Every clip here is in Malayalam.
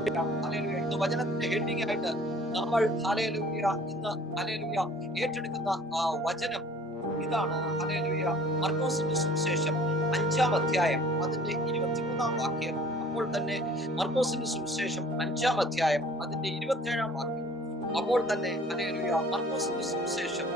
ഹല്ലേലൂയ. ഇന്ന് വചനത്തിന്റെ ഹെഡിങ് ആയിട്ട് നമ്മൾ ഹല്ലേലൂയ ഇന്ന് ഹല്ലേലൂയ ഏറ്റെടുക്കുന്ന വചനം ഇതാണ്. ഹല്ലേലൂയ. മർക്കോസിന്റെ സുവിശേഷം 5-ാം അധ്യായം അതിന്റെ 23-ാം വാക്യം. അപ്പോൾ തന്നെ മർക്കോസിന്റെ സുവിശേഷം 5-ാം അധ്യായം അതിന്റെ 27-ാം വാക്യം. അപ്പോൾ തന്നെ ഹല്ലേലൂയ മർക്കോസിന്റെ സുവിശേഷം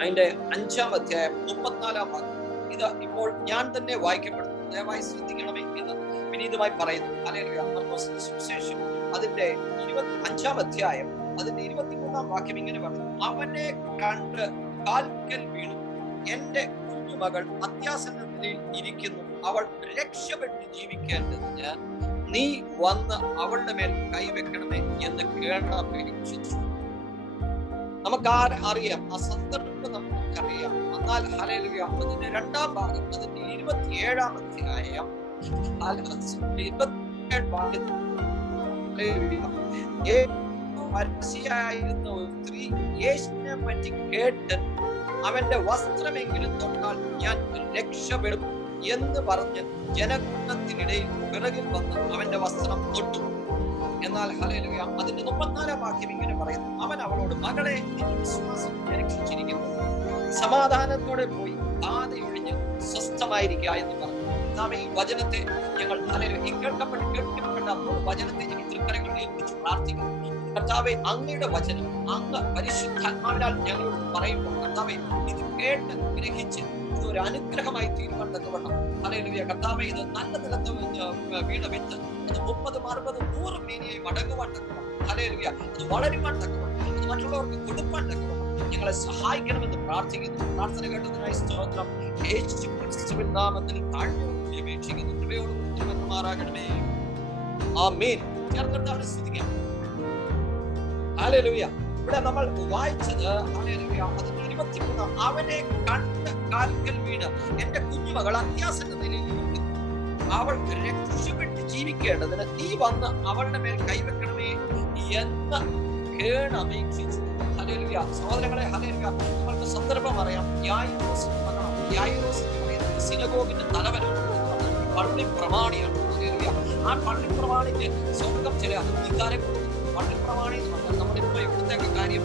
അതിന്റെ 5-ാം അധ്യായം 34-ാം വാക്യം. ഇത് ഇപ്പോൾ ഞാൻ തന്നെ വായിക്കപ്പെടുന്നു, ദയവായി ശ്രദ്ധിക്കണമേ എന്ന് വിനീതമായി പറയുന്നു. ഹല്ലേലൂയ. മർക്കോസിന്റെ സുവിശേഷം അതിന്റെ 25-ാം അധ്യായം അതിന്റെ 23-ാം വാക്യം ഇങ്ങനെ പറയുന്നു: അവനെ കണ്ട് കാൽക്കൽ വീണു, എന്റെ കുഞ്ഞുമകൾ അത്യാസന്നതയിൽ ഇരിക്കുന്നു, അവൾ രക്ഷപ്പെട്ട് ജീവിക്കേണ്ടതിന് നീ വന്ന് അവളുടെ മേൽ കൈവെക്കണമേ എന്ന് കേട്ടപേക്ഷിച്ചു. നമുക്ക് അറിയാം, ആ സന്ദർഭം നമുക്കറിയാം. എന്നാൽ ഹല്ലേലൂയ അതിന്റെ 2-ാം ഭാഗം അതിന്റെ 27-ാം അധ്യായം 27 ഭാഗത്തിൽ പരസ്യായിരുന്ന ഒരു സ്ത്രീ യേശുവിനെ പറ്റി കേട്ട് അവന്റെ വസ്ത്രമെങ്കിലും തൊട്ടാൽ ഞാൻ രക്ഷപ്പെടും എന്ന് പറഞ്ഞ് ജനകൂട്ടത്തിനിടയിൽ പിറകിൽ വന്ന് അവന്റെ വസ്ത്രം തൊട്ടു. എന്നാൽ ഹല്ലേലൂയ അതിന്റെ 34-ാം വാക്യം ഇങ്ങനെ പറയുന്നു: അവൻ അവളോട്, മകളെ, നിന്റെ വിശ്വാസം രക്ഷിച്ചിരിക്കുന്നു, സമാധാനത്തോടെ പോയി ബാധയൊഴിഞ്ഞ് സ്വസ്ഥമായിരിക്കുക എന്ന് പറഞ്ഞു. ഈ വചനത്തെ ഞങ്ങൾ ഹല്ലേലൂയ കേൾക്കപ്പെട്ട വചനത്തെ ഞങ്ങൾ തൃക്കരങ്ങളിൽ ഏൽപ്പിച്ച് പ്രാർത്ഥിക്കുന്നു. കർത്താവേ, അങ്ങയുടെ വചനം അങ്ങ് പരിശുദ്ധാത്മാവിനാൽ ഞങ്ങളോട് പറയുമ്പോൾ കർത്താവേ ഇത് കേട്ട് ഗ്രഹിച്ച് ഇതൊരു അനുഗ്രഹമായി തീരുവാൻ തക്കവണ്ണം ഹല്ലേലൂയ കർത്താവേ ഇത് നല്ല നിലത്ത് വീണ വിത്ത് അത് 30, 60, 100 മേനിയായി മടങ്ങുവാൻ തക്കവണ്ണം ഹല്ലേലൂയ അത് വളരുവാൻ തക്കവണ്ണം അത് മറ്റുള്ളവർക്ക് കൊടുക്കാൻ തക്കവണ്ണം ഞങ്ങളെ സഹായിക്കണമെന്ന് പ്രാർത്ഥിക്കുന്നു. പ്രാർത്ഥന കേട്ടതിനായി സ്തോത്രം. യേശു ക്രിസ്തുവിൻ നാമത്തിൽ താഴ്മയോടുകൂടി അപേക്ഷിക്കുന്നു. കൃപയോടുകൂടി പെരുമാറാകണമേ. ആമേൻ. ചേർന്ന് സ്തുതിക്കാം. ഹല്ലേലൂയ. ഇവിടെ നമ്മൾ വായിച്ചത് ഹല്ലേലൂയ അതിന്റെ 23 അവനെ കണ്ട് കാൽക്കൽ വീണ് എന്റെ കുഞ്ഞുമകൾ അത്യാസന്നതയിൽ ഇരിക്കുന്നു, അവൾ രക്ഷപ്പെട്ട് ജീവിക്കേണ്ടതിന് നീ വന്ന് അവളുടെ മേൽ കൈവെക്കണമേ എന്ന് കേണപേക്ഷിച്ചു. ഹല്ലേലൂയ. സഹോദരങ്ങളെ, ഹല്ലേലൂയ നമ്മൾക്ക് സന്ദർഭം അറിയാം. യായിറോസ് എന്ന് പറയുന്നത് സിനഗോഗിന്റെ തലവനാണ്, പള്ളി പ്രമാണിയാണ്. ഹല്ലേലൂയ. ആ പള്ളി പ്രമാണിക്ക് സ്വർഗം ചില അധികാരം കൊടുത്തു. പള്ളി പ്രമാണി എന്ന് പറഞ്ഞാൽ നമ്മുടെ ഇപ്പോൾ ഇവിടുത്തെ കാര്യം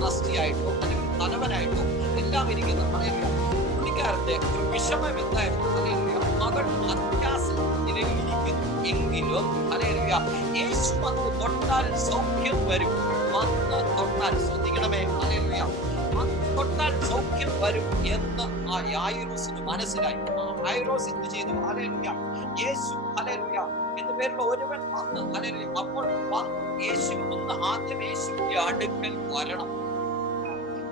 ട്രസ്റ്റിയായിട്ടോ അല്ലെങ്കിൽ തലവനായിട്ടോ എല്ലാം ഇരിക്കുന്ന ഹല്ലേലൂയ പുള്ളിക്കാരന്റെ ഒരു വിഷമം എന്തായിരുന്നു? ഹല്ലേലൂയ മകൾ അത്യാസന്നതയിൽ ഇരിക്കുന്നു എങ്കിലും ഹല്ലേലൂയ യേശു വന്ന് തൊട്ടാൽ സൗഖ്യം വരും. വന്ന് തൊട്ടാൽ ശ്രദ്ധിക്കണമേ. ഹല്ലേലൂയ വന്ന് തൊട്ടാൽ സൗഖ്യം വരും എന്ന് ആ യായിറോസിന് മനസ്സിലായി. യായിറോസ് എന്ത് ചെയ്തു? ഹല്ലേലൂയ യേശു ഹല്ലേലൂയ എന്ന പേരുള്ള ഒരുവൻ വന്ന് ഹല്ലേലൂയ അപ്പോൾ യേശു ഒന്ന് ആദ്യം യേശുവിന്റെ അടുക്കൽ വരണം.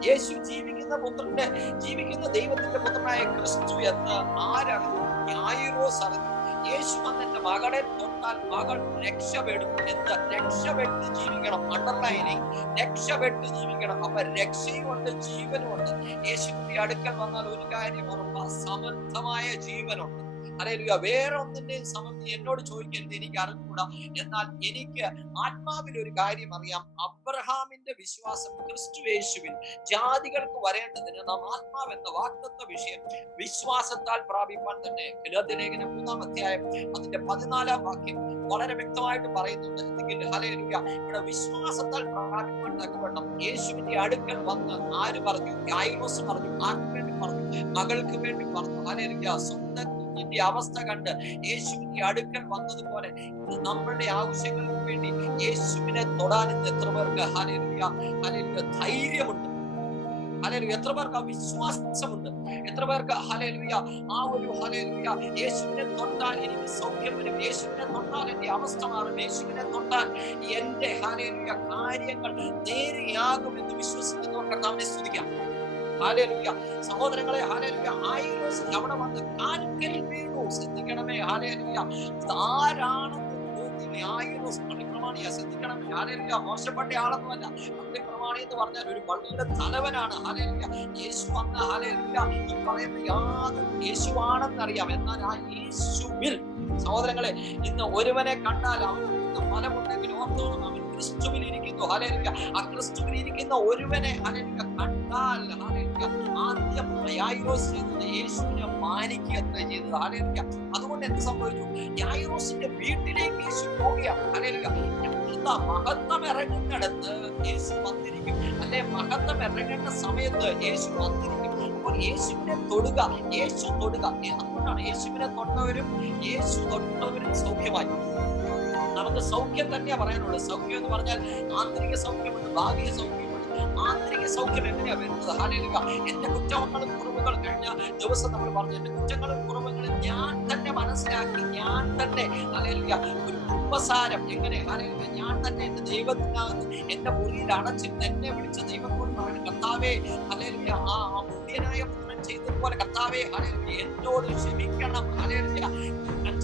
യേശു ജീവിക്കുന്ന ദൈവത്തിന്റെ പുത്രനായ ക്രിസ്തു എന്ന് ആരറിഞ്ഞു? യായിറോസ് അറിഞ്ഞു. യേശു വന്ന് എന്റെ മകളെ തൊട്ടാൽ മകൾ രക്ഷപ്പെടും എന്ന്. രക്ഷപ്പെട്ട് ജീവിക്കണം. അണ്ടർലൈനിങ് രക്ഷപ്പെട്ട് ജീവിക്കണം. അപ്പൊ രക്ഷയുമുണ്ട്, ജീവനുമുണ്ട്. യേശുവിന്റെ അടുക്കൽ വന്നാൽ ഒരു കാര്യം ഉറപ്പാ, സമൃദ്ധമായ ജീവനുണ്ട്. ഹല്ലേലൂയ. വേറെ ഒന്നിന്റെയും സമൃദ്ധി എന്നോട് ചോദിക്കരുത്, എനിക്ക് അറിഞ്ഞൂടാ. എന്നാൽ എനിക്ക് ആത്മാവിൽ ഒരു കാര്യം അറിയാം. അബ്രഹാമിന്റെ വിശ്വാസം ക്രിസ്തു യേശുവിൽ ജാതികൾക്ക് വരേണ്ടതിന് നാം ആത്മാവ് എന്ന വാഗ്ദത്ത വിഷയം വിശ്വാസത്താൽ പ്രാപിപ്പാൻ തന്നെ ഗലാത്യലേഖനം 3-ാം അധ്യായം അതിന്റെ 14-ാം വാക്യം വളരെ വ്യക്തമായിട്ട് പറയുന്നുണ്ട്. ഹല്ലേലൂയ ഇവിടെ വിശ്വാസത്താൽ പ്രാപിപ്പാൻ തക്കവണ്ണം യേശുവിന്റെ അടുക്കൽ വന്ന് ആര് പറഞ്ഞു? യായിറോസ് പറഞ്ഞു. ആർക്ക് വേണ്ടി പറഞ്ഞു? മകൾക്ക് വേണ്ടി പറഞ്ഞു. ഹല്ലേലൂയ സ്വന്തം കുഞ്ഞിന്റെ അവസ്ഥ കണ്ട് യേശുവിന്റെ അടുക്കൽ വന്നതുപോലെ നമ്മളുടെ ആവശ്യങ്ങൾക്ക് വേണ്ടി യേശുവിനെ തൊടാനെന്ന് എത്ര പേർക്ക് ഹല്ലേലൂയ ഹല്ലേലൂയ ധൈര്യമുണ്ട്? ഹല്ലേലൂയ എത്ര പേർക്ക് വിശ്വാസമുണ്ട്? എത്ര പേർക്ക് ഹല്ലേലൂയ ആ ഒരു ഹല്ലേലൂയ യേശുവിനെ തൊട്ടാൽ എനിക്ക് സൗഖ്യം വരും, യേശുവിനെ തൊട്ടാൽ എന്റെ അവസ്ഥ മാറും, യേശുവിനെ തൊട്ടാൽ എന്റെ ഹല്ലേലൂയ കാര്യങ്ങൾ നേരെയാകുമെന്ന് വിശ്വസിക്കുന്നവർ കർത്താവിനെ സ്തുതിക്കാം. ഹല്ലേലൂയ. സഹോദരങ്ങളെ, ഹല്ലേലൂയ യായിറോസ് അവിടെ വന്ന് കാൽക്കൽ വീണു. ശ്രദ്ധിക്കണമേ. ഹല്ലേലൂയ ആരാണെന്ന് യായിറോസ് പള്ളിപ്രമാണിയാ. ശ്രദ്ധിക്കണമേ. ഹല്ലേലൂയ മോശപ്പെട്ട ആളൊന്നുമല്ല. പള്ളിപ്രമാണി എന്ന് പറഞ്ഞാൽ ഒരു പള്ളിയുടെ തലവനാണ്. ഹല്ലേലൂയ യേശു വന്ന ഹല്ലേലൂയ ഈ പറയുന്ന യാതൊരു യേശുവാണെന്നറിയാം. എന്നാൽ ആ യേശുവിൽ സഹോദരങ്ങളെ ഇന്ന് ഒരുവനെ കണ്ടാൽ അവന് ഫലമുണ്ടെങ്കിൽ ഓർത്തോണം അവൻ ക്രിസ്തുവിൽ ഇരിക്കുന്നു. ഹല്ലേലൂയ ആ ക്രിസ്തുവിൽ ഇരിക്കുന്ന ഒരുവനെ ഹല്ലേലൂയ കണ്ടാൽ ഹല്ലേലൂയ ആദ്യം യായിറോസ് യേശുവിനെ മാനിക്കുക ചെയ്തത്. ഹല്ലേലൂയ അതുകൊണ്ട് അതുകൊണ്ട് എന്ത് സംഭവിച്ചു? യായിറോസിന്റെ വീട്ടിലേക്ക് യേശു പോവുകയാണ്. ഹല്ലേലൂയ. എന്താ മഹത്വം ഇറങ്ങുന്നിടത്ത് യേശു വന്നിരിക്കും, അല്ലെ? മഹത്വം ഇറങ്ങേണ്ട സമയത്ത് യേശു വന്നിരിക്കും. അപ്പോൾ യേശുവിനെ തൊടുക, യേശു തൊടുക. അതുകൊണ്ടാണ് യേശുവിനെ തൊട്ടവരും സൗഖ്യമായി. നമുക്ക് സൗഖ്യം തന്നെയാ പറയാനുള്ളത്. സൗഖ്യം എന്ന് പറഞ്ഞാൽ ആന്തരിക സൗഖ്യമുണ്ട്, ഭാഗിക സൗഖ്യമുണ്ട്. ആന്തരിക സൗഖ്യം എങ്ങനെയാ വരുന്നത്? ഹല്ലേലൂയ. എന്റെ കുറ്റങ്ങളും കുറവുകളും കഴിഞ്ഞ ദിവസം നമ്മൾ പറഞ്ഞു, എന്റെ കുറ്റങ്ങളും കുറവുകളും ഞാൻ തന്നെ മനസ്സിലാക്കി, ഞാൻ തന്നെ ഹല്ലേലൂയ ഒരു കുമ്പസാരം എങ്ങനെ, ഹല്ലേലൂയ, ഞാൻ തന്നെ എന്റെ ദൈവത്തിനകത്ത് എന്റെ മുറിയിൽ അടച്ചിട്ട് എന്നെ വിളിച്ച ദൈവത്തോട് പറയുന്നത്, കർത്താവേ ഹല്ലേലൂയ, ആ മുടിയനായ പുത്രൻ ചെയ്തതുപോലെ കർത്താവേ ഹല്ലേലൂയ എന്നോട് ക്ഷമിക്കണം. ഹല്ലേലൂയ.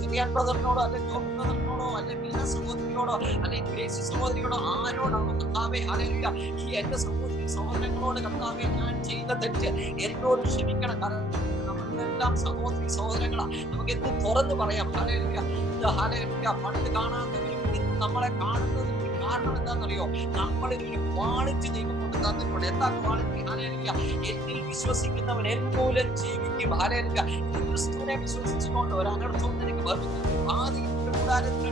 ചെറിയ ബ്രദറിനോടോ അല്ലെ ജോബ് ബ്രദറിനോടോ അല്ലെ മീന സഹോദരിയോടോ അല്ലെ ഗ്രേസി സഹോദരിയോടോ ആരോടാണോ കർത്താവേ ഹല്ലേലൂയ ഈ എന്റെ സഹോദരങ്ങളോട് കർത്താവേ ഞാൻ ചെയ്ത തെറ്റ് എന്നോട് ക്ഷമിക്കണം. കാരണം നമ്മളെല്ലാം സഹോദരി സഹോദരങ്ങളാ. നമുക്ക് എന്ത് തുറന്ന് പറയാം. ഹല്ലേലൂയ. ഹല്ലേലൂയ. പണ്ട് കാണാത്തവരും ഇന്ന് നമ്മളെ കാണുന്നതിന് കാരണം എന്താണെന്നറിയോ? നമ്മളിൽ ഒരു ക്വാളിറ്റി ദൈവം കൊണ്ട് തന്നിട്ടുണ്ട്. എന്താ ക്വാളിറ്റി? ഹല്ലേലൂയ. എന്നിൽ വിശ്വസിക്കുന്നവൻ എന്നൂലം ജീവിക്കും. ഹല്ലേലൂയ. ക്രിസ്തുവിനെ വിശ്വസിച്ചുകൊണ്ട് ഒരു അനർത്ഥവും നിനക്ക് ഭവിക്കും. ആദിയുടെ കൂടാരത്തിൽ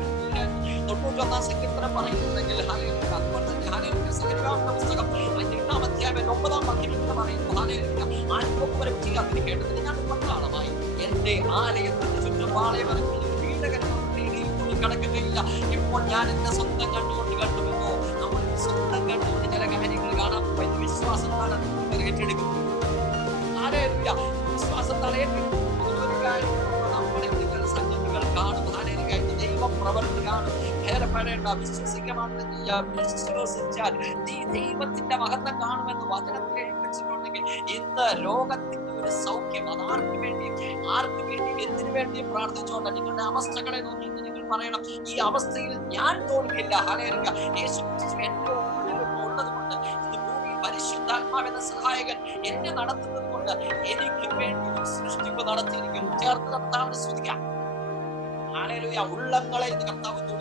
91 സങ്കീർത്തനം പറയുന്നുണ്ടെങ്കിൽ ഹല്ലേലൂയ. അതുപോലെ തന്നെ ഹല്ലേലൂയ സങ്കീർത്തനങ്ങളുടെ പുസ്തകം 8-ാം അധ്യായം 9-ാം വാക്യം എന്ന് പറയുന്നു. ഹല്ലേലൂയ. ആത്മപരം ചെയ്യാതിരിക്കേണ്ടതിന് ഞാൻ പട്ടാളമായി എന്റെ ആലയത്തിന് ചുറ്റും പാളയമരങ്ങളിൽ കടക്കുകയില്ല. ഇപ്പോൾ ഞാൻ എന്റെ സ്വന്തം കണ്ടുകൊണ്ട് കണ്ടുവെന്നോ. നമ്മൾ സ്വന്തം കണ്ടുകൊണ്ട് ചില കാര്യങ്ങൾ കാണാൻ വിശ്വാസത്താൽ ഏറ്റെടുക്കും. ഹല്ലേലൂയ. വിശ്വാസത്താൽ ഏറ്റെടുക്കുന്ന കാര്യം നമ്മുടെ ചില സംഗതികൾ കാണും. ഹല്ലേലൂയ. ദൈവം പ്രവൃത്തി കാണും. ഭയപ്പെടേണ്ട, വിശ്വസിക്കുക മാത്രം ചെയ്യാം. വിശ്വസിച്ചാൽ നീ ദൈവത്തിന്റെ മഹത്വം കാണുമെന്ന് വചനത്തിൽ എഴുതി വെച്ചിട്ടുണ്ടെങ്കിൽ ഇന്ന് ലോകത്തിന്റെ ഒരു സൗഖ്യം അത് ആർക്ക് വേണ്ടി എന്തിനു വേണ്ടി പ്രാർത്ഥിച്ചോണ്ട് നിങ്ങളുടെ അവസ്ഥകളെ നോക്കി നിങ്ങൾ പറയണം, ഈ അവസ്ഥയിൽ ഞാൻ തോൽക്കില്ല. ഹല്ലേലൂയ. യേശുക്രിസ്തു എന്റെ ഉള്ളത് കൊണ്ട് ഇന്ന് ഭൂമിയിൽ പരിശുദ്ധാത്മാവെന്ന സഹായകൻ എന്നെ നടത്തുന്നത് കൊണ്ട് എനിക്ക് വേണ്ടി സൃഷ്ടിപ്പ് നടത്തിയിരിക്കും. ചേർത്ത് കർത്താവിനെ സ്തുതിക്കാം. ഹല്ലേലൂയ. ഉള്ളങ്ങളെ ഇന്ന് കർത്താവ് തൊടുക.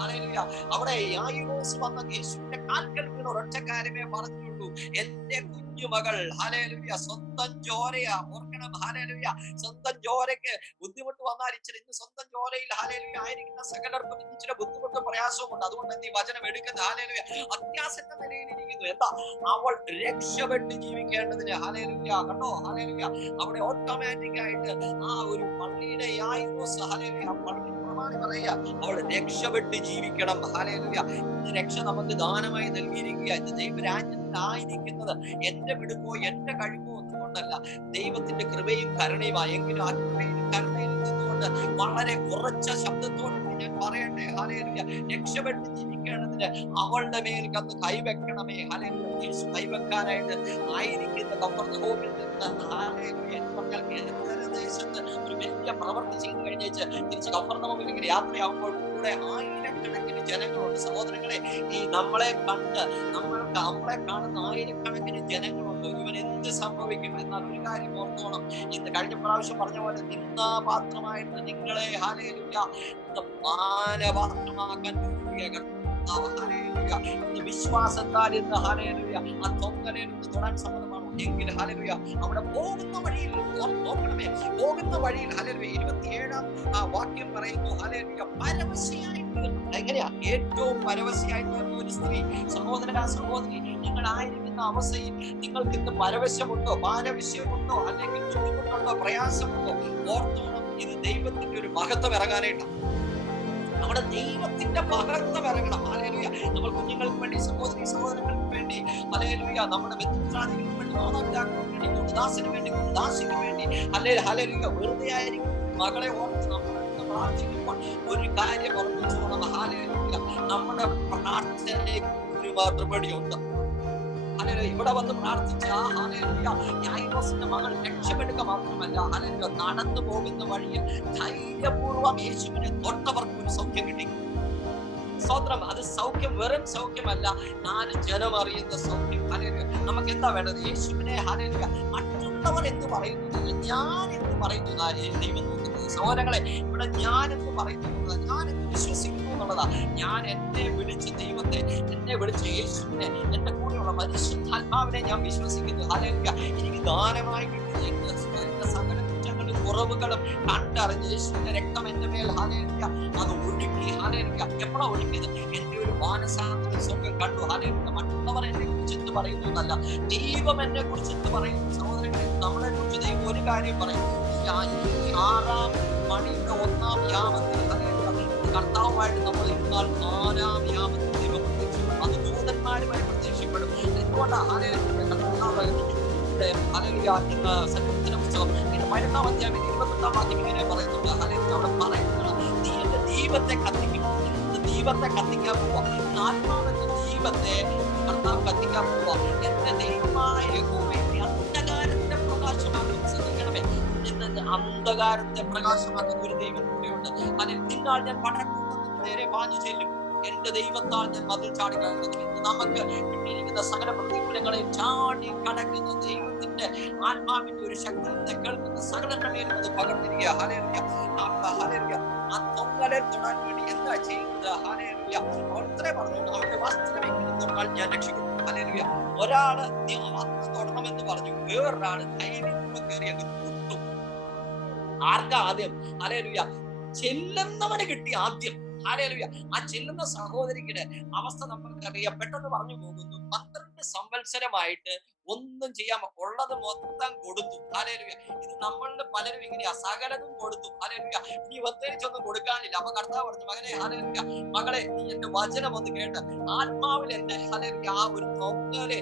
ഹല്ലേലൂയ. അവിടെ യായിറോസ് വന്ന യേശുവിന്റെ കാൽക്കൽ വീണ ഒരൊറ്റ കാര്യമേ പറഞ്ഞുള്ളൂ, എന്റെ കുഞ്ഞുമകൾ. ഹല്ലേലൂയ. സ്വന്തം ചോരയാ. ഓർക്കണം. ഹല്ലേലൂയ. സ്വന്തം ചോരയ്ക്ക് ബുദ്ധിമുട്ട് വന്നാൽ ഇന്ന് സ്വന്തം ചോരയിൽ ഹല്ലേലൂയ ആയിരിക്കുന്ന സകലർക്കും ഇച്ചിരി ബുദ്ധിമുട്ടും പ്രയാസവും ഉണ്ട്. അതുകൊണ്ട് നീ വചനം എടുക്കുന്നത് ഹല്ലേലൂയ അത്യാസന്ന നിലയിൽ ഇരിക്കുന്നു. എന്താ? അവൾ രക്ഷപ്പെട്ട് ജീവിക്കേണ്ടതിന്. ഹല്ലേലൂയ. കണ്ടോ? ഹല്ലേലൂയ. അവിടെ ഓട്ടോമാറ്റിക് ആയിട്ട് ആ ഒരു പള്ളിയുടെ യായിറോസ് ഹല്ലേലൂയ പള്ളി പ്രമാണി പറയുക, അവൾ രക്ഷപ്പെട്ട് ജീവിക്കണം. ഹല്ലേലൂയ. രക്ഷ നമുക്ക് ദാനമായി നൽകിയിരിക്കുക. ഇന്ന് ദൈവരാജ്യത്തിൽ ആയിരിക്കുന്നത് എന്റെ മിടുക്കോ എന്റെ കഴിവോ ഒന്നുകൊണ്ടല്ല, ദൈവത്തിന്റെ കൃപയും കരുണയുമായി. എങ്കിലും ആ കൃപയും കരുണയിൽ നിന്നുകൊണ്ട് വളരെ കുറച്ച ശബ്ദത്തോട് ഞാൻ പറയട്ടെ, ഹല്ലേലൂയ, രക്ഷപ്പെട്ട് ജീവിക്കേണ്ടതിന് അവളുടെ മേൽ കന്ന് കൈവെക്കണമേ. ഹല്ലേലൂയ. യേശു കൈവെക്കാനായിട്ട് ആയിരിക്കുന്ന കഫർന്നഹൂമിൽ നിന്ന് ഹല്ലേലൂയ എന്ന് പറഞ്ഞാൽ ദേശത്ത് ഒരു വലിയ പ്രവൃത്തി ചെയ്തു കഴിഞ്ഞേച്ച് തിരിച്ച് കഫർന്നഹൂമിൽ ഇങ്ങനെ യാത്രയാകുമ്പോൾ കൂടെ ആയിരക്കണക്കിന് ജനങ്ങളുണ്ട്. സഹോദരങ്ങളെ, ഈ നമ്മളെ കാണുന്ന ആയിരക്കണക്കിന് ജനങ്ങളുണ്ട്. ഇവൻ എന്ത് സംഭവിക്കും? എന്നാൽ ഒരു കാര്യം ഓർത്തോണം, ഇന്ന് കഴിഞ്ഞ പ്രാവശ്യം പറഞ്ഞ പോലെ നിന്ദാപാത്രമായിട്ട് നിങ്ങളെ ഹല്ലേലൂയ മാനപാത്രമാക്കാൻ വിശ്വാസത്താൽ ഇന്ന് ഹല്ലേലൂയ ആ തൊങ്ങലിൽ നിന്ന് തൊടാൻ സമ്മതമാണോ? എങ്കിൽ ഹല്ലേലൂയ അവിടെ പോകുന്ന വഴിയിൽ നോക്കണമേ, പോകുന്ന വഴിയിൽ ഹല്ലേലൂയ 27-ാം വാക്യം പറയുന്നു, ഹല്ലേലൂയ പരവശയായി തീർന്നു. എങ്ങനെയാ? ഏറ്റവും പരവശയായി തീർന്ന ഒരു സ്ത്രീ. സഹോദരി, നിങ്ങളായിരിക്കുന്ന അവസ്ഥയിൽ നിങ്ങൾക്ക് ഇന്ന് പരവശമുണ്ടോ, പാരവശ്യമുണ്ടോ, അല്ലെങ്കിൽ ബുദ്ധിമുട്ടുണ്ടോ, പ്രയാസമുണ്ടോ? ഓർത്തോണം, ഇത് ദൈവത്തിന്റെ ഒരു മഹത്വം ഇറങ്ങാനായിട്ടാണ്. നമ്മുടെ ദൈവത്തിന്റെ മഹത്വം ഇറങ്ങണം. ഹല്ലേലൂയ. നമ്മൾ കുഞ്ഞുങ്ങൾക്ക് വേണ്ടി, സഹോദരങ്ങൾക്ക് വേണ്ടി, ഹല്ലേലൂയ, നമ്മുടെ മിത്രാദികൾക്ക് വേണ്ടി, മാതാപിതാക്കൾക്ക് വേണ്ടി, ദാസിന് വേണ്ടി, ദാസിക്ക് വേണ്ടി, ഹല്ലേലൂയ, വെറുതെ ആയിരിക്കും മകളെ ഓർത്ത് നമ്മൾ പ്രാർത്ഥിക്കുമ്പോൾ ഒരു കാര്യം ഓർമ്മിച്ചോണം, ഹല്ലേലൂയ, നമ്മുടെ പ്രാർത്ഥനയ്ക്ക് ഒരു മറുപടി ഉണ്ട്. ഹല്ലേലൂയ. ഇവിടെ വന്ന് പ്രാർത്ഥിച്ച ഹല്ലേലൂയ യായിറോസിന്റെ മകൾ രക്ഷപ്പെടുക മാത്രമല്ല, ഹല്ലേലൂയ, നടന്നു പോകുന്ന വഴിയിൽ ധൈര്യപൂർവ്വം യേശുവിനെ തൊട്ടവർക്ക് ഒരു സൗഖ്യം കിട്ടി. സ്തോത്രം. അത് സൗഖ്യം വെറും സൗഖ്യമല്ല, 4 ജനം അറിയുന്ന സൗഖ്യം. ഹല്ലേലൂയ. നമുക്ക് എന്താ വേണ്ടത്? യേശുവിനെ ഹല്ലേലൂയ മറ്റുള്ളവർ എന്ത് പറയുന്നു, ഞാൻ എന്ത് പറയുന്നു, ദൈവം നോക്കുന്നത്. സഹോദരങ്ങളെ, ഇവിടെ ഞാൻ എന്ന് പറയുന്നത്, ഞാൻ എന്ന് വിശ്വസിക്കുന്നു എന്നുള്ളതാ. ഞാൻ എന്നെ വിളിച്ച ദൈവത്തെ, എന്നെ വിളിച്ച യേശുവിനെ, എന്റെ കൂടെയുള്ള പരിശുദ്ധാത്മാവിനെ ഞാൻ വിശ്വസിക്കുന്നു. ഹല്ലേലൂയ. എനിക്ക് ദാനമായി കിട്ടിയ എന്റെ സകല കുറ്റങ്ങളും കുറവുകളും കണ്ടറിഞ്ഞ് യേശുവിന്റെ രക്തം എന്റെ മേൽ ഹല്ലേലൂയ അത് ഒഴുകി ഹല്ലേലൂയ. എപ്പോഴാ ഒഴുകിയത്? എന്റെ ഒരു മാനസാന്തര സ്വർഗ്ഗം കണ്ടു ഹല്ലേലൂയ. മറ്റുള്ളവർ എന്നെ കുറിച്ച് എന്ത് പറയുന്നു എന്നല്ല, ദൈവം എന്നെ കുറിച്ച് എന്ത് പറയുന്നു. സഹോദരങ്ങളെ, നമ്മളെ കുറിച്ച് ദൈവം ഒരു കാര്യം പറയും. ഈ 6-ാം മണിയുടെ 1-ാം യാമത്തിൽ കർത്താവുമായിട്ട് നമ്മൾ ഇരുന്നാൽ 4-ാം യാമത്തിൽ ദൈവം പ്രത്യക്ഷപ്പെടും. അത് ദൂതന്മാര് വരെ പ്രത്യക്ഷപ്പെടും. എന്തുകൊണ്ടാണ് ഹല്ലേലൂയ കർത്താവ് ഹല്ലേലൂയ സങ്കീർത്തന പുസ്തകം 15-ാം അധ്യായം 28-ാം വാക്യം ഇങ്ങനെ പറയുന്നുണ്ട്. ഹല്ലേലൂയ അവിടെ പറയുന്നത്, നീ എന്റെ ദീപത്തെ കത്തിക്കും. ദീപത്തെ കത്തിക്കാൻ പോവാ. ആത്മാവെന്ന ദീപത്തെ കർത്താവ് കത്തിക്കാൻ പോവാ. എന്റെ ദൈവമായ യഹോവേ, നീ അന്ധകാരത്തെ പ്രകാശമാക്കും. ശ്രദ്ധിക്കണമേ, അന്ധകാരത്തെ പ്രകാശമാക്കുന്ന ഒരു ദൈവം കൂടിയുണ്ട്. അതിൽ നിന്നാൽ ഞാൻ പടക്കൂട്ടത്തിന് നേരെ പാഞ്ഞു ചെല്ലും. എന്റെ ദൈവത്താൽ ഞാൻ മതിൽ ചാടി കടക്കും. ഇന്ന് നമുക്ക് കിട്ടിയിരിക്കുന്ന സകല പ്രതികൂലങ്ങളെ ചാടി കടക്കുന്ന ദൈവത്തിന്റെ ആത്മാവിന്റെ ഒരു ശക്തി കേൾക്കുന്ന സകലരുടെ മേലും അത് പകർന്നിരിക്കുക. Hallelujah, hallelujah. ആ തൊങ്ങലെ തൊടാൻ വേണ്ടി എന്താ ചെയ്യുന്നത്? ഹല്ലേലൂയ. അവിടുത്തെ പറഞ്ഞു, അവന്റെ വസ്ത്രമെങ്കിലും തൊട്ടാൽ ഞാൻ രക്ഷിക്കും. ഹല്ലേലൂയ. ഒരാള് വസ്ത്രം തൊടണമെന്ന് പറഞ്ഞു, വേറൊരാള് ധൈര്യം കയറി അങ്ങ് തൊട്ടു. ആർക്കാ ആദ്യം? ഹല്ലേലൂയ. ചെല്ലുന്നവന് കിട്ടി ആദ്യം. ഹല്ലേലൂയ. ആ ചെല്ലുന്ന സഹോദരിയുടെ അവസ്ഥ നമുക്കറിയാം. പെട്ടെന്ന് പറഞ്ഞു പോകുന്നു. 12 സംവത്സരമായിട്ട് ഒന്നും ചെയ്യാൻ ഉള്ളത് മൊത്തം കൊടുത്തു. ഹല്ലേലൂയ. ഇത് നമ്മളിൽ പലരും ഇങ്ങനെയാ, സകലതും കൊടുത്തു. ഹല്ലേലൂയ. ഇനി പ്രത്യേകിച്ചൊന്നും കൊടുക്കാനില്ല. അപ്പൊ കർത്താവ് പറഞ്ഞു, മകനെ, ഹല്ലേലൂയ, മകളെ, നീ എന്റെ വചനം ഒന്ന് കേട്ട് ആത്മാവിൽ എന്റെ ഹല്ലേലൂയ ആ ഒരു തൊങ്ങലെ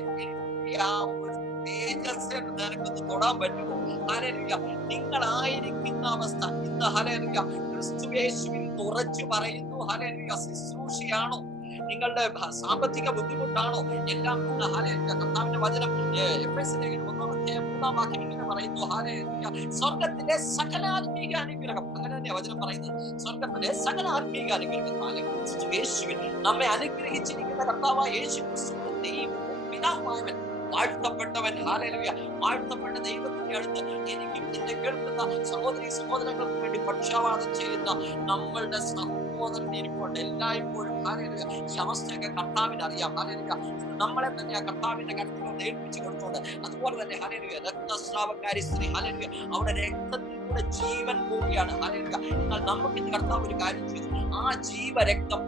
ആ ഒരു തേജസ് നിനക്കൊന്ന് തൊടാൻ പറ്റുമോ? ഹല്ലേലൂയ. നിങ്ങളായിരിക്കുന്ന അവസ്ഥ ഇന്ന് ഹല്ലേലൂയ ക്രിസ്തു യേശുവിൽ ഉറച്ചു പറയുന്നു. ഹല്ലേലൂയ. ശുശ്രൂഷയാണോ? നിങ്ങളുടെ സാമ്പത്തിക ബുദ്ധിമുട്ടാണോ? എല്ലാം ഹല്ലേലൂയ കർത്താവിന്റെ വചനം എഫെസ്യർ 1-ാം വാക്യം ഇങ്ങനെ പറയുന്നു. ഹല്ലേലൂയ. സ്വർഗ്ഗത്തിലെ സകല ആത്മീക അനുഗ്രഹം, അങ്ങനെ തന്നെ വചനം പറയുന്നത്. സ്വർഗ്ഗത്തിലെ സകല ആത്മീക അനുഗ്രഹം ക്രിസ്തു യേശുവിൽ നമ്മെ അനുഗ്രഹിച്ചിരിക്കുന്ന കർത്താവായ യേശു ക്രിസ്തുവിന്റെ ദൈവവും പിതാവുമായവൻ വാഴ്ത്തപ്പെട്ടവൻ. ഹല്ലേലൂയ. വാഴ്ത്തപ്പെട്ട ദൈവത്തിന്റെ അടുത്ത് എനിക്കും എന്നെ കേൾക്കുന്ന സഹോദരി സഹോദരങ്ങൾക്ക് വേണ്ടി പക്ഷപാതം ചെയ്യുന്ന നമ്മളുടെ സഹോദരൻ ഇരിപ്പുണ്ട് എല്ലായ്പ്പോഴും. ഹല്ലേലൂയ. ഈ അവസ്ഥയൊക്കെ കർത്താവിന് അറിയാം. ഹല്ലേലൂയ. നമ്മളെ തന്നെ ആ കർത്താവിന്റെ കരുത്തിലോട്ട് ഏൽപ്പിച്ചു കൊടുത്തോണ്ട് അതുപോലെ തന്നെ ഹല്ലേലൂയ രക്തസ്രാവക്കാരി സ്ത്രീ, ഹല്ലേലൂയ, അവിടെ രക്തത്തിലൂടെ ജീവൻ പോവുകയാണ്. ഹല്ലേലൂയ. എന്നാൽ നമുക്ക് ഇന്ന് കർത്താവ് ഒരു കാര്യം ചെയ്തു. ആ ജീവരക്തം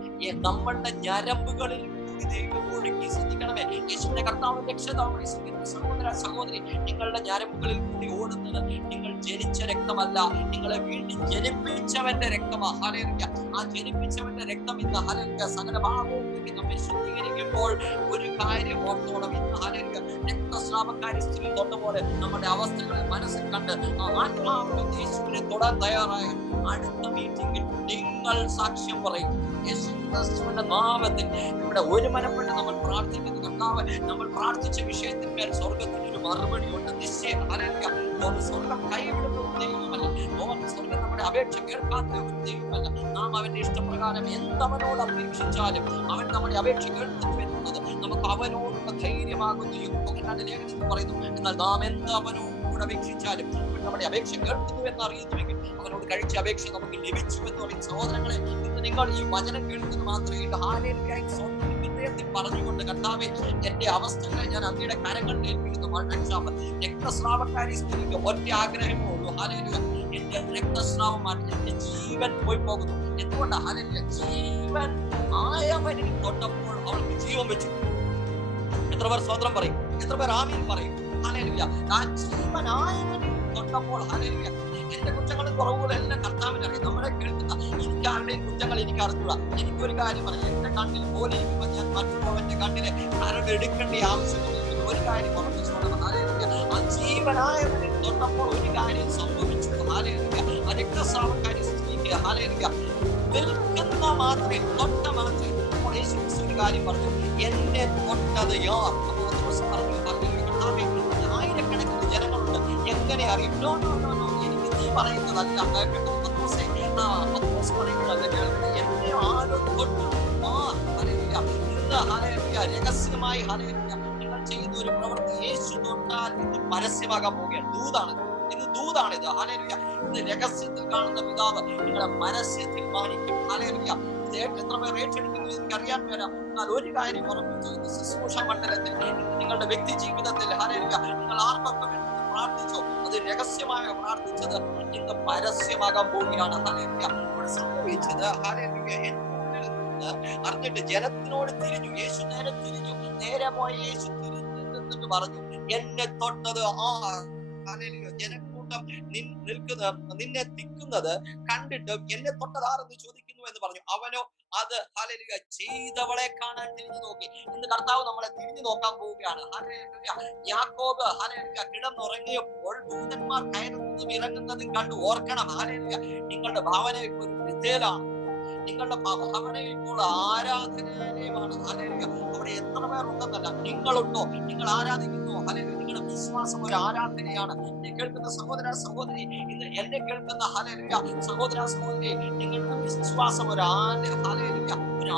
നമ്മളുടെ ഞരമ്പുകളിൽ ദൈവം ഒഴുക്കി. ശ്രദ്ധിക്കണമേ, യേശുവിനെ കർത്താവ് രക്ഷിതാവായി സ്വീകരിക്കുന്ന സഹോദര സഹോദരി, നിങ്ങളുടെ ഞരമ്പുകളിൽ കൂടി ഓടുന്നത് നിങ്ങൾ ജനിച്ച രക്തമല്ല, നിങ്ങളെ വീണ്ടും ജനിപ്പിച്ചവന്റെ രക്തമാണ്. ഹല്ലേലൂയ. ആ ജനിപ്പിച്ചവന്റെ രക്തം ഇന്ന് ഹല്ലേലൂയ സകല പാപവും നമ്മെ ശുദ്ധീകരിക്കുമ്പോൾ ഒരു കാര്യം ഓർത്തോണം. ഇന്ന് ഹല്ലേലൂയ രക്തസ്രാവക്കാരി സ്ത്രീ തൊട്ട പോലെ നമ്മുടെ അവസ്ഥകളെ മനസ്സിൽ കണ്ട് ആ ആത്മാവിനെ യേശുവിനെ തൊടാൻ തയ്യാറായ അടുത്ത മീറ്റിംഗിൽ നിങ്ങൾ സാക്ഷ്യം പറയും. യേശുക്രിസ്തുവിന്റെ നാമത്തിൽ ഇവിടെ ഒരു മനപ്പെട്ട് നമ്മൾ പ്രാർത്ഥിക്കുന്നു. കർത്താവ്, നമ്മൾ പ്രാർത്ഥിച്ച വിഷയത്തിന്മേൽ സ്വർഗ്ഗത്തിന് ഒരു മറുപടി ഉണ്ട്. നിശ്ചയം. ഹല്ലേലൂയ. സ്വർഗ്ഗം കൈവിടുന്ന ഒരു ദൈവമല്ല. സ്വർഗ്ഗം നമ്മുടെ അപേക്ഷ കേൾക്കാത്ത ഒരു ദൈവമല്ല. നാം അവന്റെ ഇഷ്ടപ്രകാരം എന്തവനോട് അപേക്ഷിച്ചാലും അവൻ നമ്മുടെ അപേക്ഷ കേൾക്കുന്നു എന്നുള്ളത് നമുക്ക് അവനോടുള്ള ധൈര്യമാകുന്നു. യോഹന്നാന്റെ ലേഖനത്തിൽ പറയുന്നു, എന്നാൽ നാം എന്ത് അവനോട് അപേക്ഷിച്ചാലും നമ്മുടെ അപേക്ഷ കേൾക്കുന്നു എന്ന് അറിയുന്നുവെങ്കിൽ അവനോട് കഴിച്ച അപേക്ഷ നമുക്ക് ലഭിച്ചു എന്ന് പറയും. സഹോദരങ്ങളെ, ഇന്ന് നിങ്ങൾ ഈ വചനം കേൾക്കുന്നത് മാത്രമേ ഹല്ലേലൂയ ഹൃദയത്തിൽ പറഞ്ഞുകൊണ്ട്, കർത്താവേ, എന്റെ അവസ്ഥകളെ ഞാൻ അങ്ങയുടെ കരങ്ങളിൽ ഏൽപ്പിക്കുന്നു. രക്തസ്രാവക്കാരി സ്ത്രീക്ക് ഒറ്റ ആഗ്രഹമേ ഉള്ളൂ. ഹല്ലേലൂയ. എന്റെ രക്തസ്രാവം മാറ്റി എന്റെ ജീവൻ പോയി പോകുന്നു. എന്തുകൊണ്ട്? ഹല്ലേലൂയ. ജീവൻ ആയവനിൽ തൊട്ടപ്പോൾ അവൾക്ക് ജീവൻ വെച്ചു. എത്ര പേർ സ്വതന്ത്രം പറയും? എത്ര പേർ ആമീൻ പറയും? ഹല്ലേലൂയ. ആ ജീവനായവനിൽ തൊട്ടപ്പോൾ ഹല്ലേലൂയ. എന്റെ കുറ്റങ്ങളും കുറവുകളും എല്ലാം കർത്താവിന് അറിയാം. നമ്മളെ കേൾക്കുന്ന എനിക്കാരുടെയും കുറ്റങ്ങൾ എനിക്ക് അറിഞ്ഞൂടാ. എനിക്കൊരു കാര്യം പറയാം, എന്റെ കണ്ണിൽ പോലെ ഇരിക്കുമ്പോൾ ഞാൻ മറ്റുള്ളവന്റെ കണ്ണിലെ കരട് എടുക്കേണ്ട ആവശ്യമില്ല. ഒരു കാര്യം ഓർമ്മിച്ചോളണം. ഹല്ലേലൂയ. ആ ജീവനായവനിൽ തൊട്ടപ്പോൾ ഒരു കാര്യം സംഭവിച്ചു. ഹല്ലേലൂയ. ആ രക്തസ്രാവക്കാരി സ്ത്രീക്ക് ഹല്ലേലൂയ നിൽക്കുന്ന മാത്രമേ, തൊട്ട മാത്രമേ യേശു ഒരു കാര്യം പറഞ്ഞു, എന്നെ തൊട്ടത് യാർ. അപ്പോൾ പറഞ്ഞു, ഹല്ലേലൂയ, ആയിരക്കണക്കിന് ജനങ്ങളുണ്ട്, എങ്ങനെ അറിയും? എനിക്ക് നീ പറയുന്നതല്ല കേൾക്കേണ്ടത്. പത്രോസ് പറയുന്നതല്ല കേൾക്കുന്നത്. എന്നെ ആരോ തൊട്ടു. ഹല്ലേലൂയ. ഇന്ന് ഹല്ലേലൂയ രഹസ്യമായി ഹല്ലേലൂയ നിങ്ങൾ ചെയ്യുന്ന ഒരു പ്രവൃത്തി യേശു തൊട്ടാൽ ഇന്ന് പരസ്യമാകാൻ പോവുകയാണ്. ദൂതാണ് ഇത്, ദൂതാണിത്. ഹല്ലേലൂയ. ഇന്ന് രഹസ്യത്തിൽ കാണുന്ന പിതാവ് നിങ്ങളെ പരസ്യത്തിൽ മാനിക്കും. ഹല്ലേലൂയ. എത്ര പേർ ഏറ്റെടുക്കുന്നു എനിക്കറിയാൻ വരാം. എന്നാൽ ഒരു കാര്യം ഉറപ്പിച്ചു, ശുശ്രൂഷ മണ്ഡലത്തിൽ നിങ്ങളുടെ വ്യക്തി ജീവിതത്തിൽ ഹല്ലേലൂയ നിങ്ങൾ ആർക്കൊക്കെ പ്രാർത്ഥിച്ചോ, അത് രഹസ്യമായോ പ്രാർത്ഥിച്ചത് ഇന്ന് പരസ്യമാകാൻ പോവുകയാണ്. ഹല്ലേലൂയ. ഇവിടെ സംഭവിച്ചത് ഹല്ലേലൂയ, അറിഞ്ഞിട്ട് ജനത്തിനോട് തിരിഞ്ഞു. യേശു നേരെ തിരിഞ്ഞു. നേരെ പോയ യേശു തിരിഞ്ഞിട്ട് പറഞ്ഞു, എന്നെ തൊട്ടത് ഹല്ലേലൂയ. ജനക്കൂട്ടം നിന്നെ തിക്കുന്നത് കണ്ടിട്ട് എന്നെ തൊട്ടതാരെന്ന് ചോദിക്കുന്നു എന്ന് പറഞ്ഞു. അവനോ അത് ഹല്ലേലൂയ ചെയ്തവളെ കാണാൻ തിരിഞ്ഞു നോക്കി. ഇന്ന് കർത്താവ് നമ്മളെ തിരിഞ്ഞു നോക്കാൻ പോവുകയാണ്. ഹല്ലേലൂയ. യാക്കോബ് ഹല്ലേലൂയ കിടന്നുറങ്ങിയപ്പോൾ ദൂതന്മാർ കയറുന്നതും ഇറങ്ങുന്നതും കണ്ടു. ഓർക്കണം, ഹല്ലേലൂയ, നിങ്ങളുടെ ഭാവന ഇപ്പോൾ ഒരു വിധേലാണ്. നിങ്ങളുടെ ഭവനം ഇപ്പോൾ ആരാധനാലയമാണ്. ഹല്ലേലൂയ. അവിടെ എത്ര പേരുണ്ടെന്നല്ല, നിങ്ങളുണ്ടോ, നിങ്ങൾ ആരാധിക്കുന്നു. ഹല്ലേലൂയ. നിങ്ങളുടെ വിശ്വാസം ഒരു ആരാധനയാണ്. കേൾക്കുന്ന സഹോദര സഹോദരി, ഇന്ന് എന്നെ കേൾക്കുന്ന ഹല്ലേലൂയ സഹോദര സഹോദരി, നിങ്ങളുടെ വിശ്വാസം ഒരു ഹല്ലേലൂയ ഒരു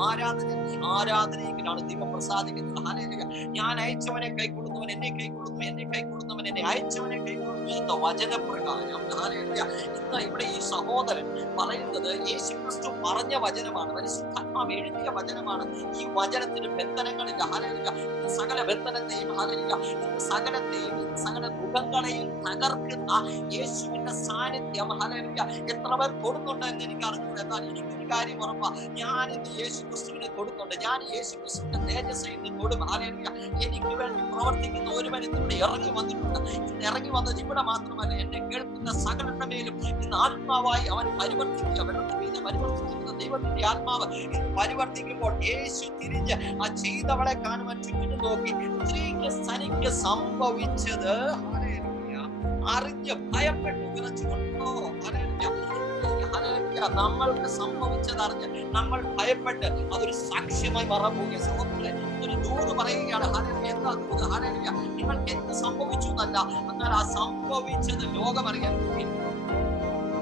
ആരാധനയിലാണ് ദൈവം പ്രസാദിക്കുന്നത്. ഹല്ലേലൂയ. ഞാൻ അയച്ചവനെ കൈക്കൊള്ളുന്നവൻ എന്നെ കൈക്കൊള്ളുന്നു, എന്നെ കൈക്കൊള്ളുന്നവൻ എന്നെ അയച്ചവനെ കൈക്കൊള്ളുന്നു എന്ന വചനപ്രകാരം ഹല്ലേലൂയ. ഇന്ന് ഇവിടെ ഈ സഹോദരൻ പറയുന്നത് യേശുക്രിസ്തു പറഞ്ഞ വചനമാണ്, പരിശുദ്ധാത്മാവ് എഴുതിയ വചനമാണ്. ഈ വചനത്തിന് ബന്ധനങ്ങളില്ല. ഹല്ലേലൂയ. സകല ബന്ധനത്തെയും ഹല്ലേലൂയ സകലത്തെയും സകല മുഖങ്ങളെയും തകർക്കുന്ന യേശുവിന്റെ സാന്നിധ്യം ഹല്ലേലൂയ എത്ര പേർ കൊടുക്കുന്നുണ്ട് എന്ന് എനിക്ക് അറിഞ്ഞൂടെ. എന്നാൽ എനിക്കൊരു കാര്യം ഉറപ്പാ, ഞാൻ ഇന്ന് യേശു ക്രിസ്തുവിനെ കൊടുക്കുന്നുണ്ട്. ഞാൻ യേശു ക്രിസ്തുവിന്റെ തേജസ് ഇന്ന് കൊടും. ഹല്ലേലൂയ. എനിക്ക് വേണ്ടി പ്രവർത്തിക്കുന്ന ഒരുവൻ ഇന്നിവിടെ ഇറങ്ങി വന്നിട്ടുണ്ട്. ഇന്ന് ഇറങ്ങി വന്നത് ഇവിടെ മാത്രമല്ല, എന്നെ കേൾക്കുന്ന സകലരുടെ മേലും ഇന്ന് ആത്മാവായി അവൻ പരിവർത്തിക്കുക. വെള്ളത്തിൽ വീണ് പരിവർത്തിക്കുന്ന ദൈവത്തിന്റെ ആത്മാവ് ഇന്ന് പരിവർത്തിക്കുമ്പോൾ യേശു തിരിഞ്ഞ് ആ ചെയ്തവളെ കാണുവാൻ ചുറ്റിനും നോക്കി. സ്ത്രീക്ക് തനിക്ക് സംഭവിച്ചത് ഹല്ലേലൂയ അറിഞ്ഞ് ഭയപ്പെട്ടു വിറച്ചുകൊണ്ടോ. ഹല്ലേലൂയ. നമ്മൾക്ക് സംഭവിച്ചത് അറിഞ്ഞ് നമ്മൾ ഭയപ്പെട്ട് അതൊരു സാക്ഷ്യമായി മാറാൻ പോകുക. സഹോദരങ്ങളെ, ഒരു ദൂത് പറയുകയാണ്. ഹല്ലേലൂയ. എന്താ ദൂത്? ഹല്ലേലൂയ. നിങ്ങൾക്ക് എന്ത് സംഭവിച്ചു എന്നല്ല, എന്നാൽ ആ സംഭവിച്ചത് ലോകം അറിയാൻ പോകുക.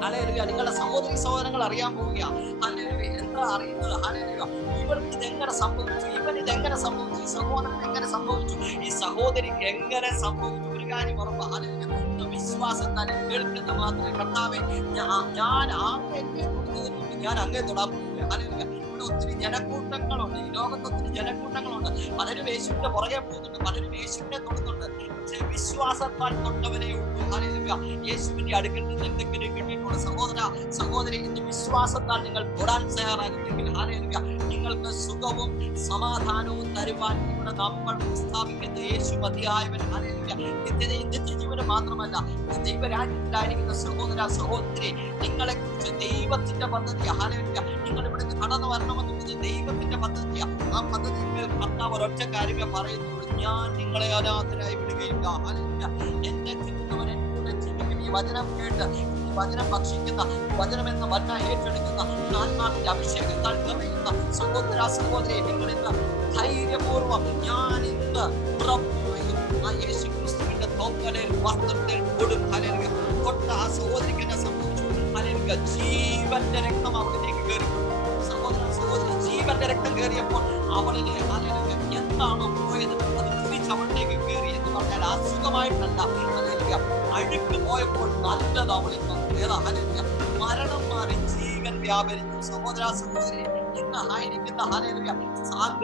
ഹല്ലേലൂയ. നിങ്ങളുടെ സഹോദരി സഹോദരങ്ങൾ അറിയാൻ പോവുക. ഹല്ലേലൂയ. എന്താ അറിയുന്നത്? ഹല്ലേലൂയ. ഇവർക്ക് ഇതെങ്ങനെ സംഭവിച്ചു, ഇവൻ ഇതെങ്ങനെ സംഭവിച്ചു, ഈ സഹോദരൻ എങ്ങനെ സംഭവിച്ചു, ഈ സഹോദരിക്ക് എങ്ങനെ സംഭവിച്ചു? ഒരു കാര്യം ഉറപ്പാ. ഹല്ലേലൂയ. വിശ്വാസത്താൽ കേൾക്കുന്ന മാത്രമേ കർത്താവേ ഞാൻ അങ്ങേ കൊടുത്തതിന് മുമ്പ് ഞാൻ അങ്ങേ തൊടാൻ പോവില്ല. ഹല്ലേലൂയ. ഇവിടെ ഒത്തിരി ജനക്കൂട്ടങ്ങളുണ്ട്, ഈ ലോകത്ത് ഒത്തിരി ജനക്കൂട്ടങ്ങളുണ്ട്. പലരും യേശുവിന്റെ പുറകെ പോകുന്നുണ്ട്, പലരും യേശുവിനെ തൊടുന്നുണ്ട്. പക്ഷേ വിശ്വാസത്താൽ തൊട്ടവരെ ഉള്ളൂ. ഹല്ലേലൂയ. യേശുവിന്റെ അടുക്കൽ നിന്ന് എന്തെങ്കിലും കിട്ടിയിട്ടുള്ള സഹോദര സഹോദരി, ഇന്ന് വിശ്വാസത്താൽ നിങ്ങൾ തൊടാൻ തയ്യാറാകുന്നെങ്കിൽ ഹല്ലേലൂയ നിങ്ങൾക്ക് സുഖവും സമാധാനവും തരുവാൻ ഇവിടെ നമ്മൾ സ്ഥാപിക്കുന്ന യേശു മതിയായവൻ. ഹല്ലേലൂയ. നിത്യതയും നിത്യജീവനും മാത്രമല്ല, ദൈവരാജ്യത്തിലായിരിക്കുന്ന സഹോദര സഹോദരി, നിങ്ങളെ കുറിച്ച് ദൈവത്തിന്റെ പദ്ധതി. ഹല്ലേലൂയ. നിങ്ങൾ ഇവിടുന്ന് കടന്നു വരണമെന്നുള്ളത് ദൈവത്തിന്റെ പദ്ധതിയാ. ആ പദ്ധതിയിൽ കർത്താവ് ഒരൊറ്റ കാര്യമേ പറയുന്നുള്ളൂ, ഞാൻ നിങ്ങളെ അനാഥരായി വിടുകയില്ല. ഹല്ലേലൂയ. എന്നെ ചിന്തിക്കുന്നവൻ എന്നോട് ചിന്തിക്കും. ഈ വചനം കേട്ട് വചനം ഭക്ഷിക്കുന്ന, വചനം എന്ന വചന ഏറ്റെടുക്കുന്ന, ആത്മാവിന്റെ അഭിഷേകത്താൽ നിറയുന്ന സഹോദര സഹോദരി, നിങ്ങൾ ഇന്ന് ധൈര്യപൂർവ്വം ഞാൻ ഇന്ന് ഉറപ്പുകയും ആ യേശു ക്രിസ്തുവിന്റെ തോക്കലിൽ വസ്ത്രത്തിൽ കൊടും. ഹല്ലേലൂയ. തൊട്ട ആ സഹോദരിക്ക് എന്നെ സംഭവിച്ചു. ഹല്ലേലൂയ. ജീവന്റെ രക്തം അവളിലേക്ക് കയറി. സഹോദര സഹോദരി, ജീവന്റെ രക്തം കയറിയപ്പോൾ അവളിലെ ഹല്ലേലൂയ എന്താണോ പോയത് അത് തിരിച്ചവളിലേക്ക് കയറി എന്ന് പറഞ്ഞാൽ അസുഖമായിട്ടല്ല. ഹല്ലേലൂയ. അഴുക്ക് പോയപ്പോൾ നല്ലത് അവളിൽ വന്നു. ഏതാ? ഹല്ലേലൂയ. മരണം മാറി ജീവൻ വ്യാപരിച്ചു. സഹോദര സഹോദരി, ഇന്ന് ആയിരിക്കുന്ന ഹല്ലേലൂയ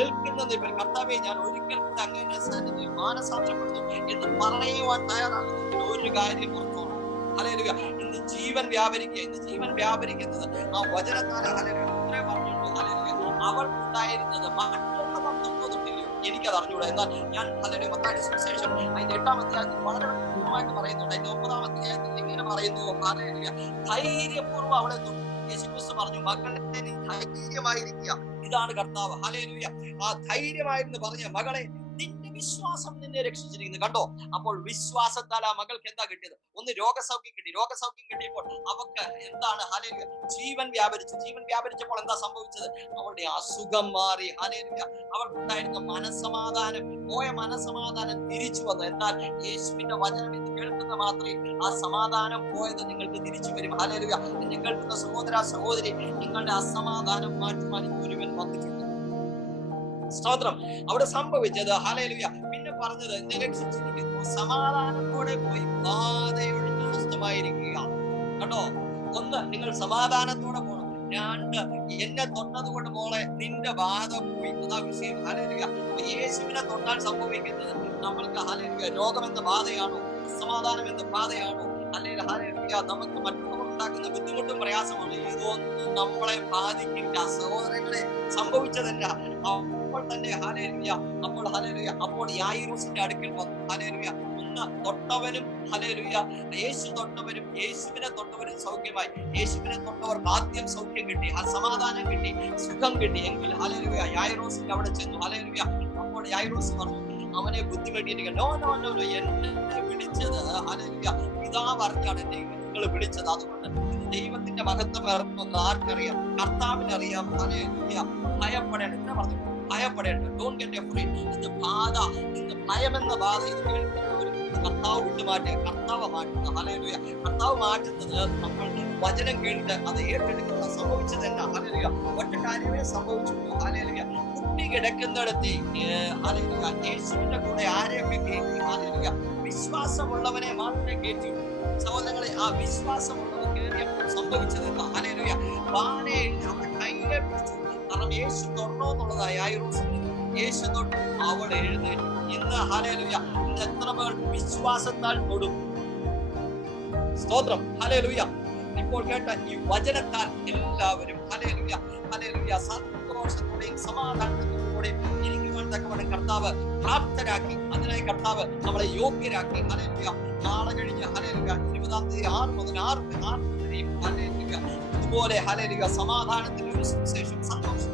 നിൽക്കുന്ന കർത്താവേ, ഞാൻ ഒരിക്കൽ കൂടെ അങ്ങനെ സന്നിധിയിൽ മാനസാന്തരപ്പെടുന്നു എന്ന് പറയുവാൻ തയ്യാറാകുന്നതിൽ ഒരു കാര്യം ഓർത്തോണം. ഹല്ലേലൂയ. ഇന്ന് ജീവൻ വ്യാപരിക്കുക. ഇന്ന് ജീവൻ വ്യാപരിക്കുന്നത് ആ വചനത്താൽ. ഹല്ലേലൂയ. ഇത്രേ പറഞ്ഞുള്ളൂ. ഹല്ലേലൂയ. അവൾ ഉണ്ടായിരുന്നത് മറ്റുള്ള തൊട്ടില്ലയോ എനിക്കത് അറിഞ്ഞൂടാ. എന്നാൽ ഞാൻ ഹല്ലേലൂയ മത്തായിയുടെ സുവിശേഷം അതിന്റെ 8-ാം അധ്യായത്തിൽ വളരെ വ്യക്തമായിട്ട് പറയുന്നുണ്ട്. അതിന്റെ 9-ാം അധ്യായത്തിൽ ഇങ്ങനെ പറയുന്നു, ഹല്ലേലൂയ, ധൈര്യപൂർവ്വം അവളെ തൊട്ടു. യേശുക്രിസ്തു പറഞ്ഞു, മകളെ നീ ധൈര്യമായിരിക്കുക. ഇതാണ് കർത്താവ്. ഹല്ലേലൂയ. ആ ധൈര്യമായിരുന്നു പറഞ്ഞ മകളെ, നിന്റെ വിശ്വാസം നിന്നെ രക്ഷിച്ചിരിക്കുന്നു. കണ്ടോ? അപ്പോൾ വിശ്വാസത്താൽ ആ മകൾക്ക് എന്താ കിട്ടിയത്? ഒന്ന് രോഗസൗഖ്യം കിട്ടി. രോഗസൗഖ്യം കിട്ടിയപ്പോൾ അവൾക്ക് എന്താണ്? ഹല്ലേലൂയ, ജീവൻ വ്യാപരിച്ചു. ജീവൻ വ്യാപരിച്ചപ്പോൾ എന്താ സംഭവിച്ചത്? അവളുടെ അസുഖം മാറി. ഹല്ലേലൂയ. അവൾക്കുണ്ടായിരുന്ന മനസ്സമാധാനം, പോയ മനസ്സമാധാനം തിരിച്ചു വന്നു. എന്നാൽ യേശുവിന്റെ വചനം എന്ന് കേൾക്കുന്ന മാത്രമേ ആ സമാധാനം പോയത് നിങ്ങൾക്ക് തിരിച്ചു വരും. ഹല്ലേലൂയ. എന്നെ കേൾക്കുന്ന സഹോദര സഹോദരി, നിങ്ങളുടെ അസമാധാനം മാറ്റുവാൻ ഒരുവൻ വന്നിട്ടുണ്ട്. സ്തോത്രം. അവിടെ സംഭവിച്ചത് ഹല്ലേലൂയ. പിന്നെ പറഞ്ഞത് നിരക്ഷിച്ചിരിക്കുന്നു, സമാധാനത്തോടെ പോയി ബാധയുടെ സ്വസ്ഥമായിരിക്കുക. കണ്ടോ? ഒന്ന്, നിങ്ങൾ സമാധാനത്തോടെ പോകണം. രണ്ട്, എന്നെ തൊട്ടതുകൊണ്ട് മോളെ നിന്റെ ബാധ പോയി. അതാ വിഷയം. ഹല്ലേലൂയ. യേശുവിനെ തൊട്ടാൽ സംഭവിക്കുന്നത് നമ്മൾക്ക് ഹല്ലേലൂയ രോഗമെന്ന ബാധയാണോ? സമാധാനം എന്ന പാതയാണോ, അല്ലെങ്കിൽ ഹല്ലേലൂയ നമുക്ക് മറ്റുള്ളവർ ഉണ്ടാക്കുന്ന ബുദ്ധിമുട്ടും പ്രയാസമാണ്, ഇതൊന്നും നമ്മളെ ബാധിക്കില്ല സഹോദരങ്ങളെ. സംഭവിച്ചതല്ല. അപ്പോൾ തന്നെ ഹല്ലേലൂയ, അപ്പോൾ യായിറോസിന്റെ അടുക്കൽ വന്നു. ഹല്ലേലൂയ, ഒന്ന് തൊട്ടവനും ഹല്ലേലൂയ, യേശു തൊട്ടവരും യേശുവിനെ തൊട്ടവരും സൗഖ്യമായി. യേശുവിനെ തൊട്ടവർക്ക് ആദ്യം സൗഖ്യം കിട്ടി, ആ സമാധാനം കിട്ടി, സുഖം കിട്ടി. എങ്കിൽ ഹല്ലേലൂയ യായിറോസിന്റെ അവിടെ ചെന്നു. ഹല്ലേലൂയ, അപ്പോൾ യായിറോസ് പറഞ്ഞു, അവനെ ബുദ്ധിമുട്ടിയിരിക്കുക. നോ നോ നോ നോ, എന്നെ വിളിച്ചത് ഹല്ലേലൂയ പിതാവ് അറിഞ്ഞാണ് എന്നെ നിങ്ങൾ വിളിച്ചത്. അതുകൊണ്ട് ദൈവത്തിന്റെ മഹത്വം ഇറങ്ങുന്നത് ആർക്കറിയാം? കർത്താവിനറിയാം. ഹല്ലേലൂയ, ഭയപ്പെടേണ്ട. എന്താ പറഞ്ഞു? ഭയപ്പെടേണ്ട. Don't get afraid. ഇത് ബാധ, ഇത് ഭയമെന്ന ബാധ ഇത് കേൾക്കുന്നവർ കർത്താവ് വിട്ടുമാറ്റുക, കർത്താവ് മാറ്റുക. ഹല്ലേലൂയ, കർത്താവ് മാറ്റുന്നത് നമ്മൾ വചനം കേട്ട് അത് ഏറ്റെടുക്കുക. സംഭവിച്ചതല്ല. ഹല്ലേലൂയ, ഒറ്റ കാര്യമേ സംഭവിച്ചുള്ളൂ. ഹല്ലേലൂയ, കുട്ടി കിടക്കുന്നിടത്ത് ഹല്ലേലൂയ യേശുവിന്റെ കൂടെ ആരെയൊക്കെ കയറ്റി? ഹല്ലേലൂയ, വിശ്വാസമുള്ളവനെ മാത്രമേ കയറ്റി. സഹോദരങ്ങളെ, ആ വിശ്വാസമുള്ളവർ കയറിയപ്പോൾ സംഭവിച്ചതല്ല. ഹല്ലേലൂയ, വാനെ അവരുടെ കയ്യിലെ പിടിച്ചു. കാരണം യേശു തൊടണോ എന്നുള്ളതായി യായിറോസിന്. യേശു തൊട്ടു, അവൾ എഴുന്നേറ്റു. ഇന്ന് ഹല്ലേലൂയ, ഇന്ന് എത്ര പേർ വിശ്വാസത്താൽ തൊടും? സ്തോത്രം. ഹല്ലേലൂയ, ഇപ്പോൾ കേട്ട ഈ വചനത്താൽ എല്ലാവരും ഹല്ലേലൂയ ഹല്ലേലൂയ സന്തോഷത്തോടെയും സമാധാനത്തോടെയും ഇരിക്കുവാൻ തക്കവണ്ണം കർത്താവ് പ്രാപ്തരാക്കി. അതിനായി കർത്താവ് നമ്മളെ യോഗ്യരാക്കി. ഹല്ലേലൂയ, നാളെ കഴിഞ്ഞ് ഹല്ലേലൂയ 20-ാം തീയതി 6 മുതൽ 6 വരെയും ഹല്ലേലൂയ ഇതുപോലെ ഹല്ലേലൂയ സമാധാനത്തിന്റെ ഒരു സുവിശേഷം, സന്തോഷം